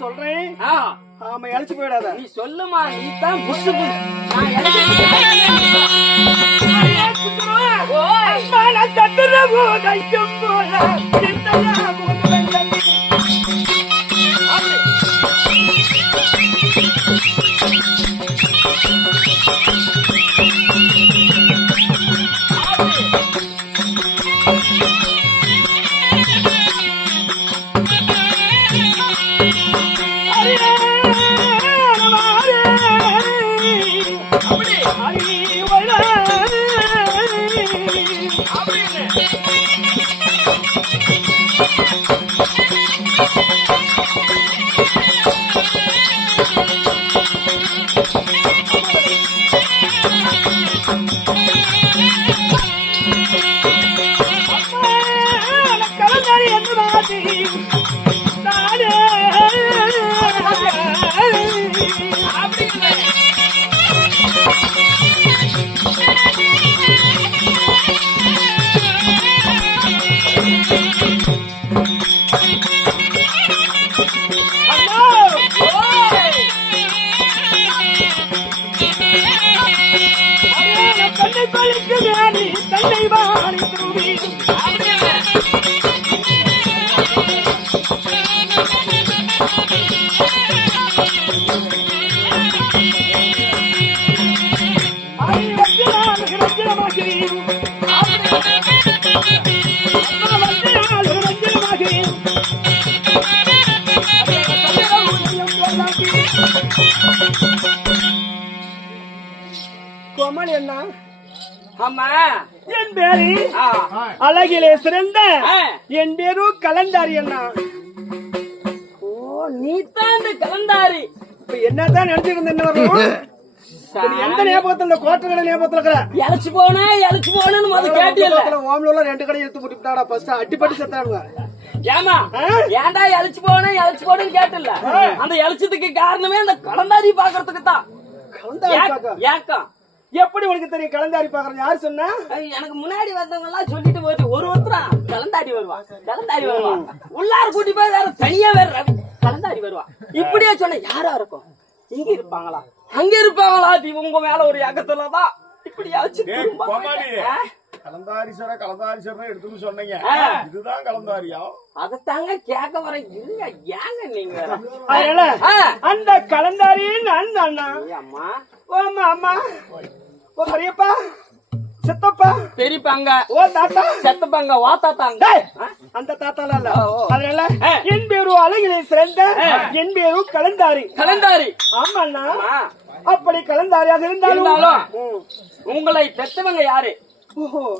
சொல்றேன். ஆமா, இழைச்சு போயிடாத. நீ சொல்லுமா, நீ தான் புசு கோமல் என்ன? அம்மா, என் பேரு அழகிலே சிறந்த என் பேரும் கலந்தாரி அண்ணா. ஓ, நீ தான் இந்த கலந்தாரி. இப்ப என்னதான் நினைச்சிட்டு இருந்த? எந்த ஞாபகத்துல கோட்டை ஞாபகத்துல இருக்கிற? இழைச்சு போனேன்னு முதல்ல கேட்டியல்ல. ஓம்ல 2 கடை எடுத்து போட்டுட்டாடா. ஃபர்ஸ்ட் அடிப்படி செத்தானுங்க. ஏமா, ஏன்டா இழைச்சு போனேன்னு கேட்டல? அந்த இழைச்சதுக்கு காரணமே அந்த கலந்தாரி பாக்குறதுக்கு தான். ஏக்கம் எப்படி உனக்கு தெரியும் கலந்தாரி பாக்குறது? யாரு சொன்னா? எனக்கு முன்னாடி வந்தவங்க எல்லாம் சொல்லிட்டு போயிட்டு ஒருத்தரா கலந்தாரி வருவான் உள்ளார கூட்டி போய் வேற தனியா வேற கலந்தாரி வருவான். இப்படியே சொன்ன யாரா இருக்கும்? இங்க இருப்பாங்களா அங்க இருப்பாங்களா? உங்க மேல ஒரு ஏக்கத்துலதான் இப்படி கலந்தாரிசரம் எடுத்துன்னு சொன்னீங்க. இதுதான் கலந்தாரியா? அதத்தாங்க கேட்க வர. இல்ல ஏங்க நீங்க அந்த கலந்தாரி நான் அண்ணா. அம்மா, ஓமா அம்மா, ஓ பெரியப்பா, சித்தப்பா, பெரியப்பாங்க, ஓ தாத்தா, செத்தப்பாங்க, வா தாத்தாங்க. அந்த தாத்தால இல்ல. அதனால என் பேரு அழகிலே சிறந்த என் பேரு கலந்தாரி. ஆமா அண்ணா. அப்படி கலந்தாரியாக இருந்தாலும் உங்களை பெற்றவங்க யாரு?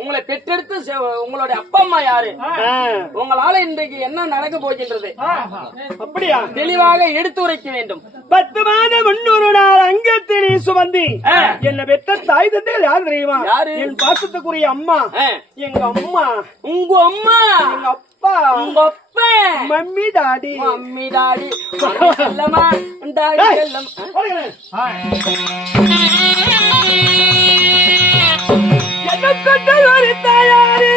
உங்களை பெற்றெடுத்து உங்களுடைய அப்பா அம்மா யாரு? உங்களால இன்றைக்கு என்ன நடக்க போகின்றது? அப்படியா? தெளிவாக எடுத்து உரைக்க வேண்டும். 10 மாதம் முன்னொரு நாள் அங்கத்திலே சுமந்தி என்ன பெற்ற தாய் தந்தைகள் யாரு தெரியுமா? என் பாசத்துக்குரிய அம்மா, எங்க அம்மா. உங்க அம்மா? எங்க அப்பா. உங்க அப்பா? Mummy daddy. செல்லமா டாடி செல்லம். கொண்ட ஒரு தாயாரே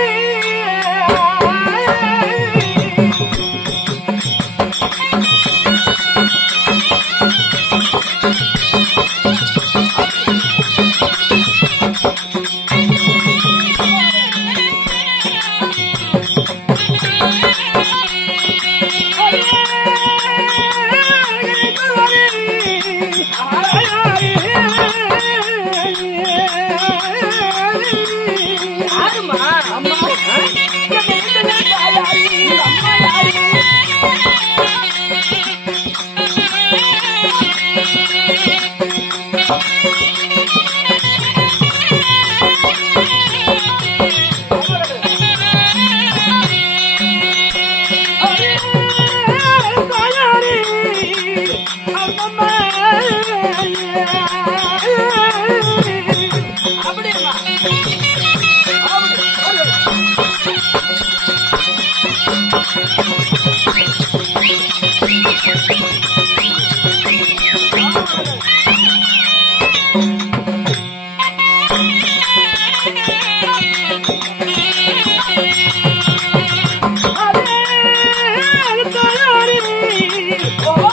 Oh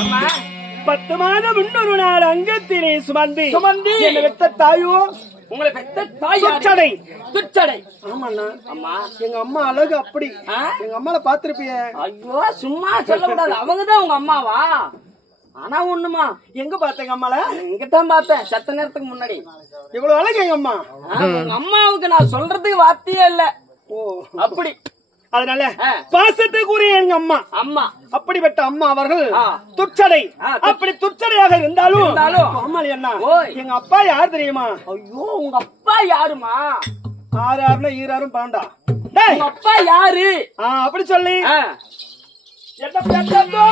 அம்மா 10 மாதம் முன்னொரு நாள் அங்கத்திலே சுமந்தி சுமந்தி என்னை பெத்த தாயோ உங்களை பெத்த தாய் துச்சடை. துச்சடை. ஆமாண்ணா அம்மா எங்க அம்மா அழகு அப்படி. ஆ? எங்க அம்மால பாத்திருப்பிய. ஐயோ சும்மா சொல்லக்கூடாது, அவங்கதான் உங்க அம்மாவா? ஆனா ஒண்ணுமா, எங்க பார்த்தேங்க அம்மால? இங்கதான் பார்த்தேன் சத்த நேரத்துக்கு முன்னாடி. இவ்வளவு அழகு எங்க அம்மா. உங்க அம்மாவுக்கு நான் சொல்றதுக்கு வார்த்தையே இல்ல. ஓ அப்படி அதனால பாசத்துக்குரிய எங்க அம்மா. அம்மா அப்படிப்பட்ட அம்மா அவர்கள் ஆ. துச்சடை. அப்படி துச்சடையாக இருந்தாலும் அம்மா என்ன ஓய். எங்க அப்பா யார் தெரியுமா? ஐயோ உங்க அப்பா யாருமா? ஆறாருல ஈராரும் பாண்டா. உங்க அப்பா யாரு? அப்படி சொல்லி ஆ. என்ன பெத்ததோ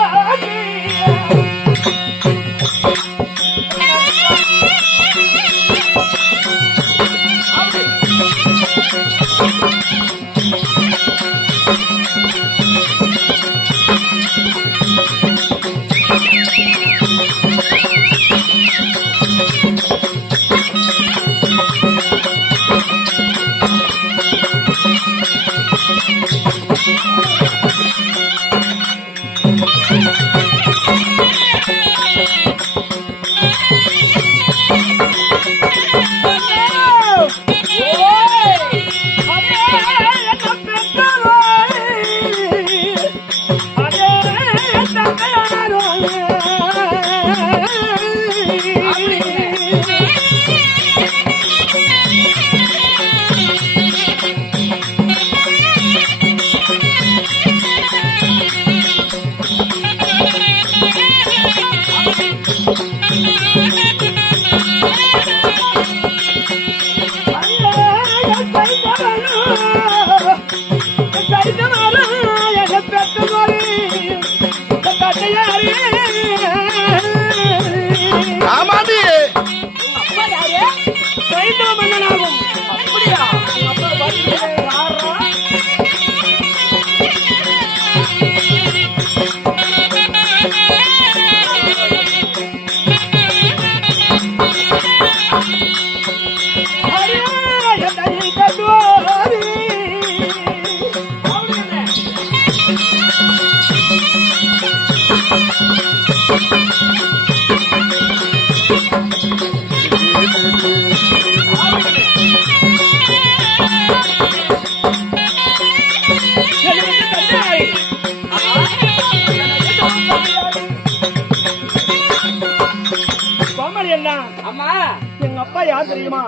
எங்க அப்பா யார் தெரியுமா?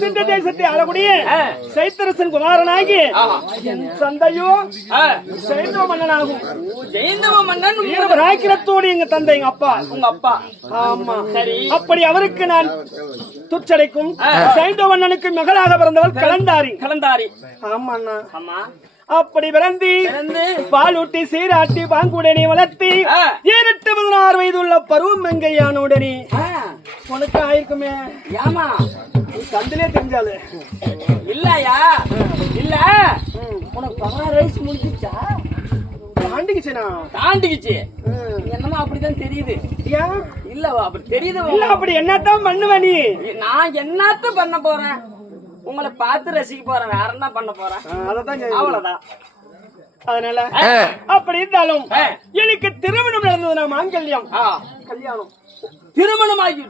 சிந்த தேசத்தை ஆளக்கூடிய சைத்தரசன் குமாரனாகி என் தந்தையோ சைந்தவ மன்னனாகும். ஜெயந்தவ மன்னன் வீரபராக்கிரத்தோடு எங்க தந்தை எங்க அப்பா. உங்க அப்பா? ஆமா. சரி. அப்படி அவருக்கு நான் துச்சடைக்கும் சைந்தவ மன்னனுக்கு மகளாக பிறந்தவள் கலந்தாரி. கலந்தாரி. ஆமா அண்ணா. ஆமா. அப்படி பிறந்து பாலூட்டி சீராட்டி பாங்குடனே வளர்த்தி 18-16 வயது உள்ள பருவம் எங்கையானுடனே உனக்கு ஆயிருக்குமே. ஏமா கண்டிலே தெரிஞ்சாலு இல்லையா? இல்ல உனக்கு 16 வயசு முடிஞ்சிச்சா? தாண்டிக்குச்சுனா? தாண்டிக்குச்சு. என்னமா அப்படிதான் தெரியுது. ஏன் இல்ல அப்படி தெரியுது. இல்ல அப்படி என்னத்தான் பண்ணுவ நீ? நான் என்னத்த பண்ண போறேன்? உங்களை பார்த்து ரசிக்க போறேன். வேற என்ன பண்ண போறேன்? அவ்வளவுதான். அதனால அப்படி இருந்தாலும் எனக்கு திருமணம் நடந்தது. நான் மாங்கல்யம் கல்யாணம் திருமணம் ஆகி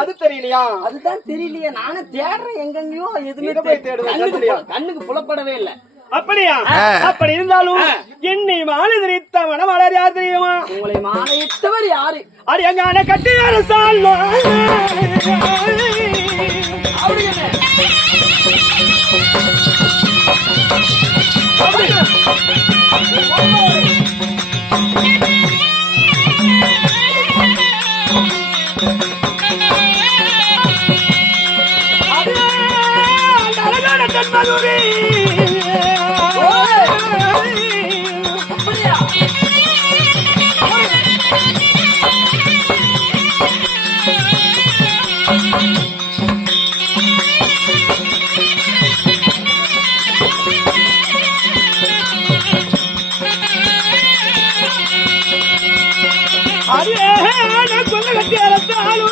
அது தெரியலையா? அதுதான் தெரியலையா? நானே தேடுறேன் எங்கெங்கயோ, எதுவுமே கண்ணுக்கு புலப்படவே இல்லை. அப்படியா? அப்படி இருந்தாலும் என்னை மாலை தரித்த மனமலர் யார் தெரியுமா? உங்களை மாலையிட்டவர் யாரு? அது எங்கான கட்டியார சால்வா. அப்படி என்ன? மதுரை கொல்ல கட்டி அரசாலும்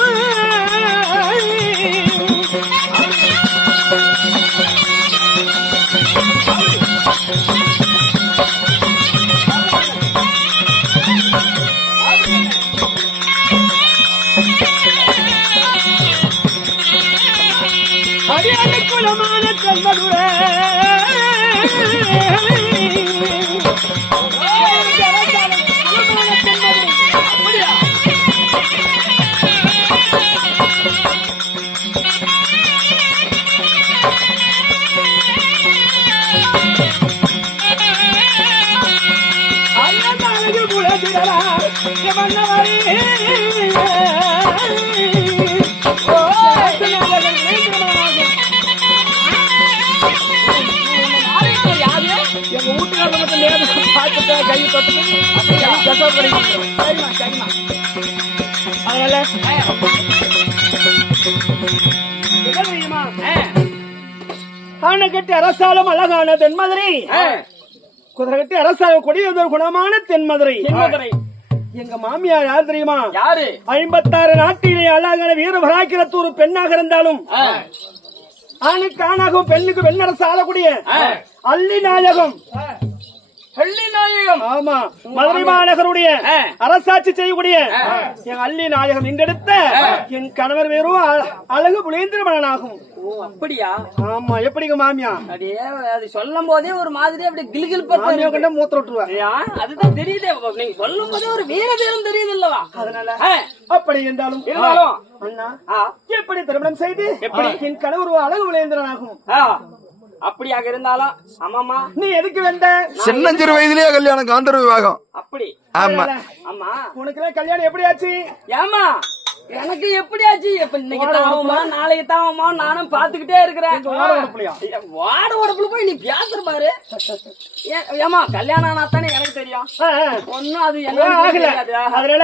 எங்க வீட்டுக்காரங்க மட்டும் நேரம் பார்த்துட்டா கை தொட்டு கசவு பண்ணிக்கிறோம். சரிம்மா சரிம்மா. அதனால என்ன தெரியுமா, ஆனை கட்டி அரசாலும் அழகான தென்மதுரை, குதிரை கட்டி அரசாலும் கொடியதொரு குணமான தென்மதுரை. எங்க மாமியார் யார் தெரியுமா? யாரு? 56 நாட்டிலே அழகான வீரபராக்கிரத்தூர் பெண்ணாக இருந்தாலும் ஆணுக்கு ஆணாகவும் பெண்ணுக்கு பெண்ணரசு ஆளக்கூடிய அள்ளி நாயகம். பள்ளி நாயகம். ஆமா, மதுரை மாநகருடைய அரசாட்சி செய்யக்கூடிய என் அள்ளி நாயகம் இன்றெடுத்த என் கணவர் வேறும் அழகு புலேந்திர மன்னனாகும். ஓ அப்படியா? ஆமா. எப்படிங்க மாமியா? அதே அது சொல்லும் போதே ஒரு மாதிரி அப்படி கில்கில் மாமியா கண்ட மூத்த விட்டுருவாங்க. அதுதான் தெரியுதே. நீங்க சொல்லும் போதே ஒரு வீர தீரம் தெரியுது இல்லவா? அதனால அப்படி இருந்தாலும் அண்ணா எப்படி திருமணம் செய்து எப்படி என் கணவர் அழகு புலேந்திரனாகும்? அப்படியாக இருந்தாலும் ஆமாமா. நீ எதுக்கு வந்த? சின்னஞ்சிறு வயதிலேயே கல்யாணம், காந்தர் விவாகம். அப்படி? ஆமா. ஆமா. உனக்கு கல்யாணம் எப்படி ஆச்சு? ஏமா எனக்கு எப்படி ஆச்சு? எப்ப இன்னைக்கு தாவமா நாளைக்கு தாவமா நானும் பாத்துக்கிட்டே இருக்கிறேன். வாட உடப்புல போய் நீ பேசுற பாரு. ஏமா கல்யாணம் ஆனா தானே எனக்கு தெரியும். ஒன்னும் அது என்ன ஆகல. அதனால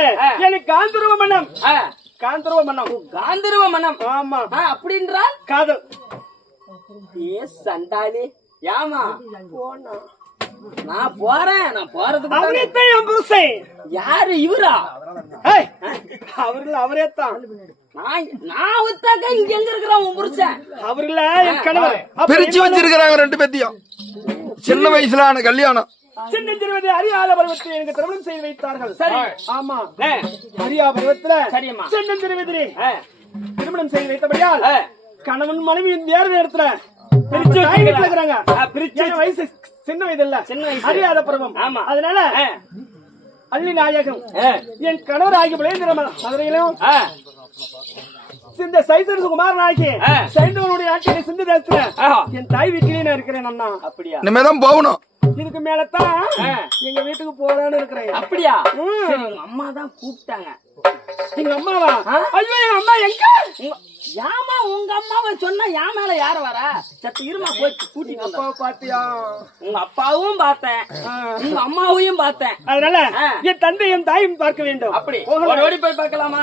எனக்கு காந்தர்வ மன்னம். காந்தர்வ மன்னம். காந்தர்வ மன்னம். ஆமா. அப்படின்றால் காதல். ஏ சண்டாளி. ஏமா போனா நான் போறேன். நான் போறதுக்கு அவரேத்தான் என் புருஷன். யாரு? இவரா? அவர்ல அவரேத்தான். நான் ஒத்தாக்க இங்க எங்க இருக்கிறான் உன் புருஷன்? அவர்ல என் கணவர். பிரிச்சு வச்சிருக்கிறாங்க 2 பேத்தையும். சின்ன வயசுல ஆன கல்யாணம். சின்ன சிறுவதை அறியாத பருவத்தில் எனக்கு திருமணம் செய்து வைத்தார்கள். சரி. ஆமா. அறியா பருவத்துல சின்ன சிறுவதிலே திருமணம் செய்து வைத்தபடியால் கணவன் மனைவியின் வேறு நேரத்துல பிரிச்சு இருக்கிறாங்க. வயசு சின்ன வயது இல்ல, அறியாத பருவம். ஆமா. அதனால அள்ளி நாயகம் என் கணவர் ஆகிய மதுரையிலும் இந்த சைதன் குமார் நாயகி சைந்தவனுடைய நாட்டிலே சிந்து தேசத்துல என் தாய் வீட்டிலே நான் இருக்கிறேன். அண்ணா அப்படியா? இனிமேதான் போகணும். இதுக்கு மேலதான் எங்க வீட்டுக்கு போறான்னு இருக்கிறேன். அப்படியா? எங்க அம்மா தான் கூப்பிட்டாங்க. எங்க அம்மாவா? ஐயோ எங்க அம்மா எங்க? ஏமா உங்க அம்மாவை சொன்னா என் மேல யார வர? சத்து இருமா போய் கூட்டிட்டு அப்பா பாத்தியா? உங்க அப்பாவும் பார்த்தேன், உங்க அம்மாவையும் பார்த்தேன். அதனால என் தந்தையும் தாயும் பார்க்க வேண்டும். அப்படி ஓடி போய் பார்க்கலாமா?